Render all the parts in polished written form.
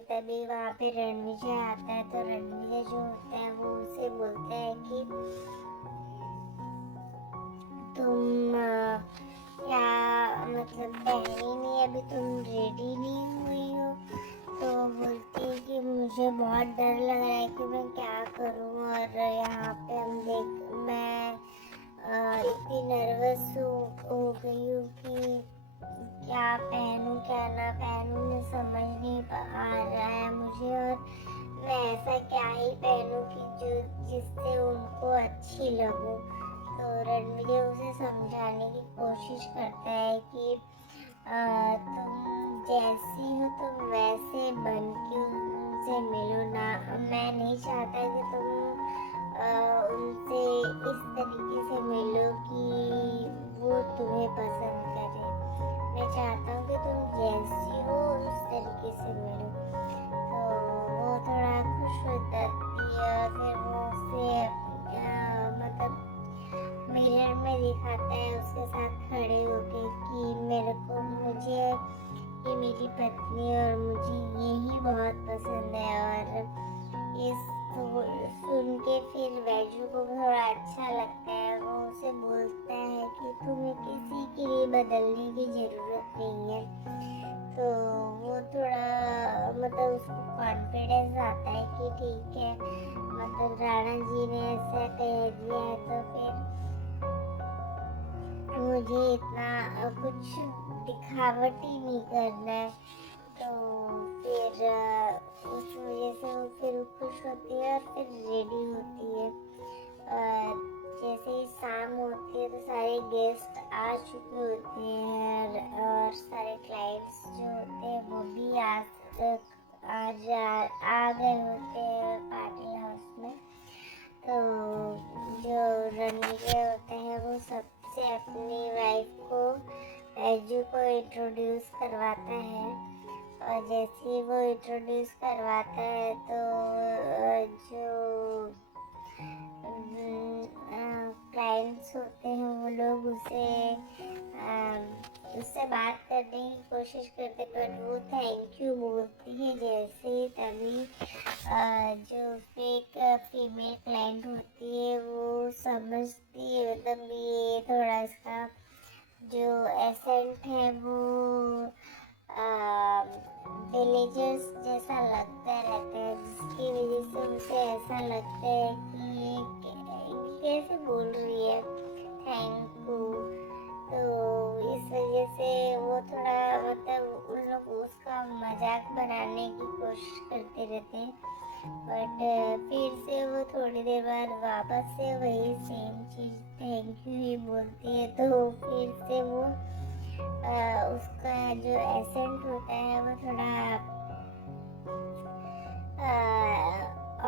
तभी वहाँ पे रणविजय आता है। तो रणविजय जो होता है वो उसे बोलता है कि तुम क्या मतलब पहनी नहीं, अभी तुम रेडी नहीं हुई हो। तो बोलती है कि मुझे बहुत डर लग रहा है कि मैं क्या करूं, और यहाँ पे मैं इतनी नर्वस हो गई हूँ कि क्या पहनूं क्या ना पहनूं, मैं समझ नहीं आ रहा है मुझे, और मैं ऐसा क्या ही पहनूं कि जिससे उनको अच्छी लगूं। तो रणवीर उसे समझाने की कोशिश करता है कि तुम जैसी हो तुम वैसे बन के उनसे मिलो ना, मैं नहीं चाहता कि तुम उनसे इस तरीके से मिलो कि वो तुम्हें पसंद करे। मैं चाहता हूँ कि तुम जैसी हो उस तरीके से मिलो। तो वो थोड़ा खुश हो जाती है, और फिर वो उसे मतलब मिरर में दिखाता है उसके साथ खड़े होके कि मुझे ये मेरी पत्नी और मुझे यही बहुत पसंद है। और इस सुन के फिर वैजू को थोड़ा अच्छा लगता है। वो उसे बोलता है कि तुम्हें किसी के लिए बदलने की जरूरत नहीं है। तो वो थोड़ा मतलब उसको कॉन्फिडेंस आता है कि ठीक है, मतलब राणा जी ने ऐसा कह दिया है तो फिर मुझे इतना कुछ दिखावटी नहीं करना है। तो फिर उस वजह से वो फिर खुश होती है और फिर रेडी होती है। जैसे ही शाम होती है तो सारे गेस्ट आ चुके होते हैं, और सारे क्लाइंट्स जो होते हैं वो भी आ गए होते हैं पार्टी हाउस में। तो जो रणविजय होता है वो सबसे अपनी वाइफ को वैजू को इंट्रोड्यूस करवाता है। और जैसे ही वो इंट्रोड्यूस करवाता है तो जो क्लाइंट्स होते हैं वो लोग उससे बात करने की कोशिश करते, पर वो थैंक यू बोलती है जैसे ही। तभी जो उसमें एक फीमेल क्लाइंट होती है वो समझती है, मतलब ये थोड़ा इसका जो एसेंट है वो विलेजर्स जैसा लगता रहता है, जिसकी वजह से उसे ऐसा लगता है कि ये कैसे बोल रही है थैंक यू। तो इस वजह से वो थोड़ा मतलब उन लोग उसका मजाक बनाने की कोशिश करते रहते हैं। बट फिर से वो थोड़ी देर बाद वापस से वही सेम चीज थैंक यू ही बोलती है। तो फिर से वो उसका जो एसेंट होता है वो थोड़ा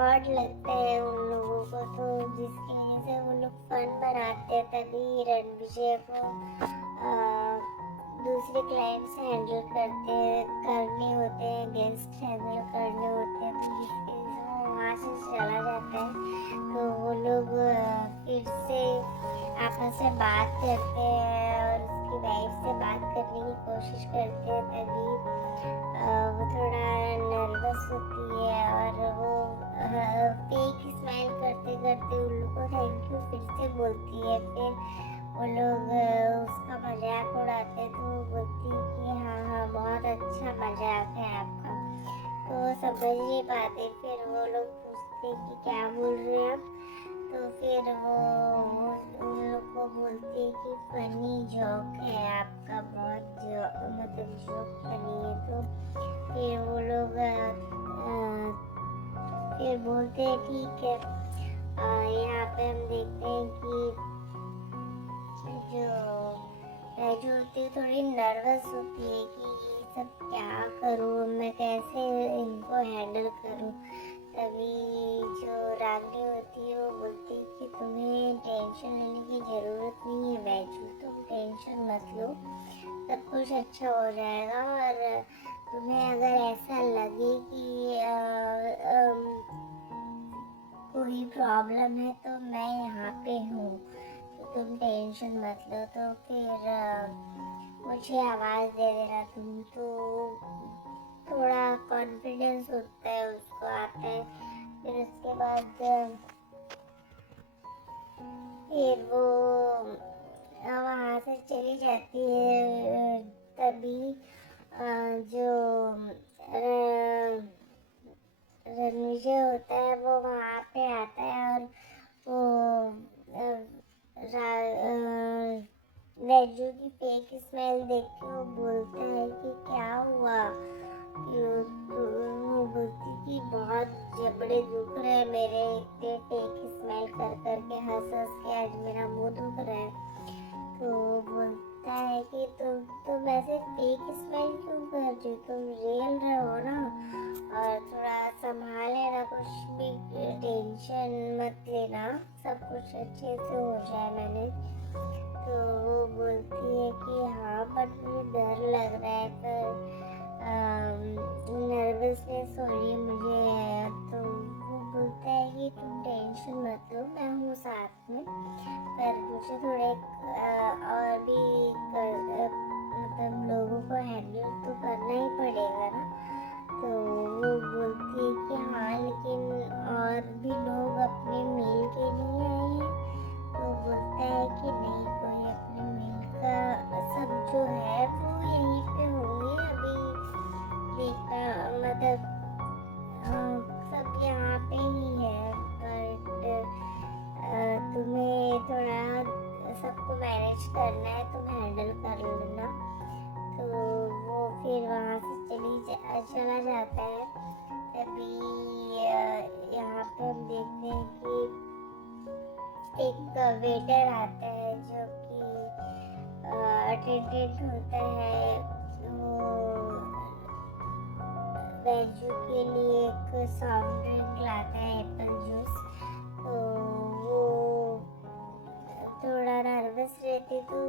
ऑड लगता है उन लोगों को, तो जिसकी वजह से वो लोग फन बनाते हैं। तभी रणविजय को दूसरे क्लाइंट्स हैंडल करने होते हैं, गेस्ट हैंडल करने होते हैं, तो जिसकी वजह से वो वहाँ से चला जाता है। तो वो लोग फिर से आपस में बात करते हैं और उसकी वाइफ से बात करने की कोशिश करते हैं। तभी वो थोड़ा नर्वस होती है और वो फेक स्माइल करते करते उन लोग को थैंक यू फिर से बोलती है। फिर वो लोग उसका मजाक उड़ाते हैं, तो वो बोलती है कि हाँ हाँ बहुत अच्छा मजाक है आपका। तो वो समझ नहीं पाते, फिर वो लोग पूछते कि क्या बोल रहे हैं आप। तो फिर वो उन लोग को बोलते हैं कि फनी जोक है आपका, बहुत मतलब जोक फनी है। तो फिर वो लोग फिर बोलते हैं ठीक है। यहाँ पे हम देखते हैं कि जो होती है थोड़ी नर्वस होती है कि ये सब क्या करूँ, मैं कैसे इनको हैंडल करूँ। तभी जो रागनी होती है वो बोलती है कि तुम्हें टेंशन लेने की ज़रूरत नहीं है वैजू, तुम टेंशन मत लो, सब कुछ अच्छा हो जाएगा। और तुम्हें अगर ऐसा लगे कि कोई प्रॉब्लम है तो मैं यहाँ पे हूँ, तो तुम टेंशन मत लो। तो फिर मुझे आवाज़ दे देना तुम। तो थोड़ा कॉन्फिडेंस होता है, उसको आता है। फिर उसके बाद फिर वो वहाँ से चली जाती है। तभी जो रणविजय होता है वो वहाँ पे आता है, और वो वैजू की फेक स्मेल देख के वो बोलता है कि क्या हुआ। वो बोलती कि बहुत जबड़े दुख रहे हैं मेरे, इतने फेक स्मेल कर कर के, हंस हंस के आज मेरा मुंह दुख रहा है। तो वो बोलता है कि तुम ऐसे फेक स्मेल क्यों कर रही हो, तुम रियल रहो ना, और थोड़ा संभाल लेना, कुछ भी टेंशन मत लेना, सब कुछ अच्छे से हो जाए मैनेज। तो वो बोलती है कि हाँ बट मुझे डर लग रहा है, पर नर्वसनेस हो रही है मुझे। तो वो बोलता है कि तुम टेंशन मत लो, मैं हूँ साथ में, पर मुझे थोड़े और भी मतलब लोगों को हैंडल तो करना ही पड़ेगा ना। तो वो बोलती है कि हाँ लेकिन और भी लोग अपने मील के लिए आए हैं। तो बोलता है कि नहीं, कोई अपने मील का सब जो है वो यहीं पे होंगे अभी, देखना मतलब सब यहाँ पे ही है, बट तुम्हें थोड़ा सबको मैनेज करना है, तुम हैंडल कर लेना। तो वो फिर वहाँ से चला जाता है। तभी यहाँ पे हम देखते हैं कि एक वेटर आता है जो कि अटेंडेंट होता है। वो वैजू के लिए एक सॉफ्ट ड्रिंक लाता है, एप्पल जूस। तो वो थोड़ा नर्वस रहती तो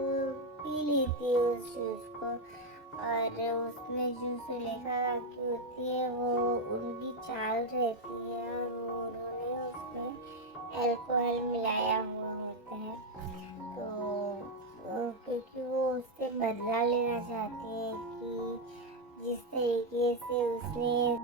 पी लेती है उस जूस को, और उसमें जो सुलेखा काकी होती है वो उनकी चाल रहती है, और वो उन्होंने उसमें अल्कोहल मिलाया हुआ होता है। तो क्योंकि वो उससे बदला लेना चाहती है कि जिस तरीके से उसने